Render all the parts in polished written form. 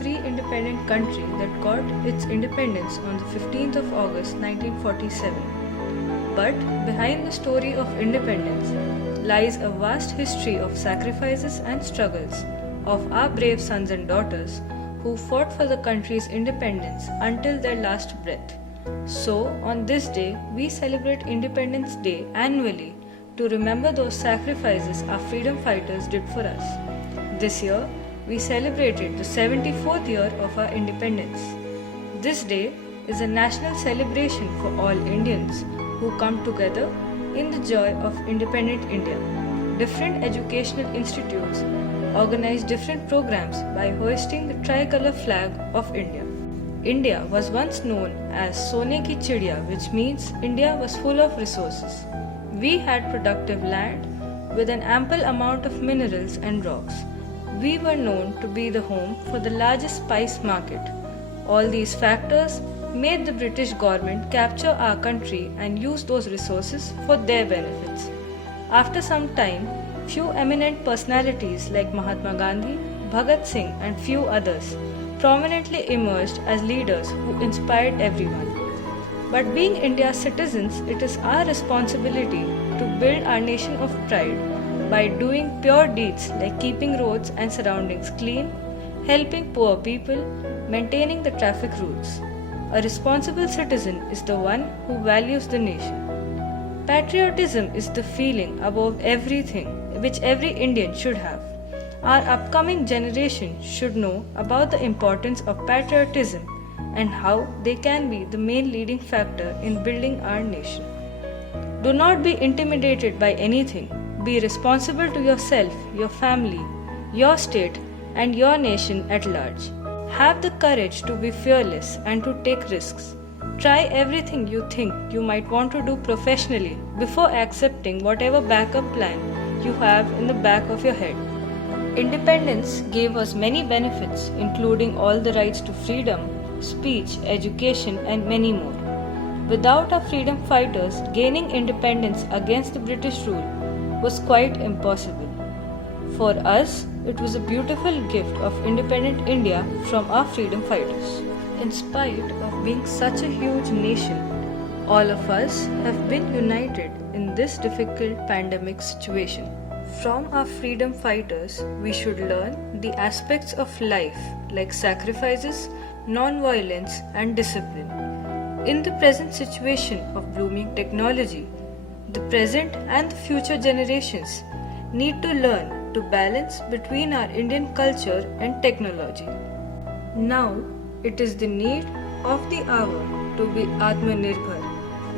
free independent country that got its independence on the 15th of August 1947. But behind the story of independence lies a vast history of sacrifices and struggles of our brave sons and daughters who fought for the country's independence until their last breath. So, on this day, we celebrate Independence Day annually to remember those sacrifices our freedom fighters did for us. This year, we celebrated the 74th year of our independence. This day is a national celebration for all Indians who come together in the joy of independent India. Different educational institutes organize different programs by hoisting the tricolor flag of India. India was once known as Sone ki Chidiya, which means India was full of resources. We had productive land with an ample amount of minerals and rocks. We were known to be the home for the largest spice market. All these factors made the British government capture our country and use those resources for their benefits. After some time, few eminent personalities like Mahatma Gandhi, Bhagat Singh and few others prominently emerged as leaders who inspired everyone. But being India's citizens, it is our responsibility to build our nation of pride by doing pure deeds like keeping roads and surroundings clean, helping poor people, maintaining the traffic rules. A responsible citizen is the one who values the nation. Patriotism is the feeling above everything which every Indian should have. Our upcoming generation should know about the importance of patriotism and how they can be the main leading factor in building our nation. Do not be intimidated by anything. Be responsible to yourself, your family, your state, and your nation at large. Have the courage to be fearless and to take risks. Try everything you think you might want to do professionally before accepting whatever backup plan you have in the back of your head. Independence gave us many benefits, including all the rights to freedom, speech, education, and many more. Without our freedom fighters, gaining independence against the British rule was quite impossible. For us, it was a beautiful gift of independent India from our freedom fighters. In spite of being such a huge nation, all of us have been united in this difficult pandemic situation. From our freedom fighters, we should learn the aspects of life like sacrifices, non-violence, and discipline. In the present situation of blooming technology, the present and the future generations need to learn to balance between our Indian culture and technology. Now, it is the need of the hour to be Atmanirbhar,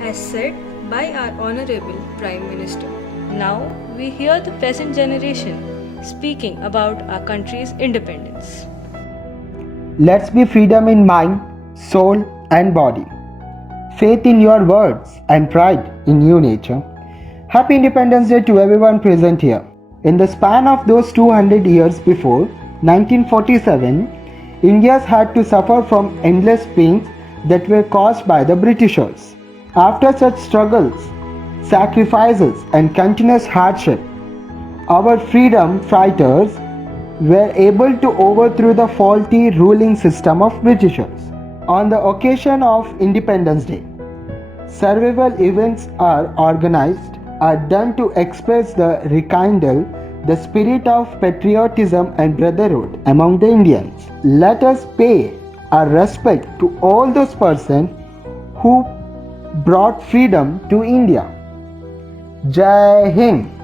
as said by our Honorable Prime Minister. Now, we hear the present generation speaking about our country's independence. Let's be freedom in mind, soul and body. Faith in your words and pride in your nature. Happy Independence Day to everyone present here. In the span of those 200 years before 1947, India had to suffer from endless pains that were caused by the Britishers. After such struggles, sacrifices and continuous hardship, our freedom fighters were able to overthrow the faulty ruling system of Britishers. On the occasion of Independence Day, several events are organized, are done to express the rekindle the spirit of patriotism and brotherhood among the Indians. Let us pay our respect to all those persons who brought freedom to India. Jai Hind.